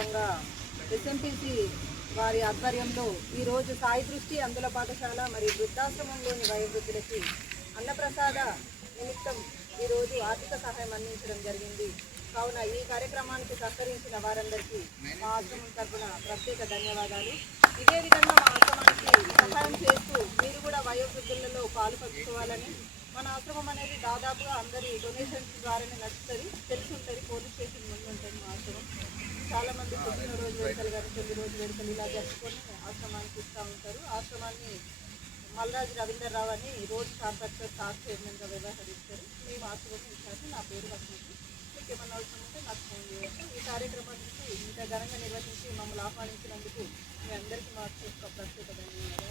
సందర్భంగా ఎస్ఎంపీసీ వారి ఆధ్వర్యంలో ఈరోజు సాయి దృష్టి అందుల పాఠశాల మరియు వృద్ధాశ్రమంలోని వయోవృద్ధులకి అన్నప్రసాద నిమిత్తం ఈరోజు ఆర్థిక సహాయం అందించడం జరిగింది. కావున ఈ కార్యక్రమానికి సహకరించిన వారందరికీ మా ఆశ్రమం తరఫున ప్రత్యేక ధన్యవాదాలు. ఇదే విధంగా మా ఆశ్రమానికి సహాయం చేస్తూ మీరు కూడా వయోవృద్ధులలో పాలు పంచుకోవాలని. మన ఆశ్రమం అనేది దాదాపుగా అందరి డొనేషన్స్ ద్వారానే నడుస్తుంది, తెలిసి ఉంటుంది. పోలీస్ స్టేషన్ ముందు ఉంటుంది మా ఆశ్రమం. చాలామంది పుట్టినరోజు వేడుకలు కానీ 9 రోజు వేడుకలు ఇలా జరుపుకొని ఆశ్రమానికి ఇస్తూ ఉంటారు. ఆశ్రమాన్ని మల్రాజు రవీంద్రరావు అని రోడ్ కాంట్రాక్టర్ స్టాఫ్ చైర్మన్గా వ్యవహరిస్తారు. మేము ఆశ్రమం ఇచ్చారు. నా పేరు వస్తుంది. మీకు ఏమన్నా అవసరం ఉంటే నాకు ఫోన్ చేయవచ్చు. ఈ కార్యక్రమానికి ఇంత ఘనంగా నిర్వహించి మమ్మల్ని ఆహ్వానించినందుకు మీ అందరికీ మా ప్రత్యేక ధన్యవాదాలు.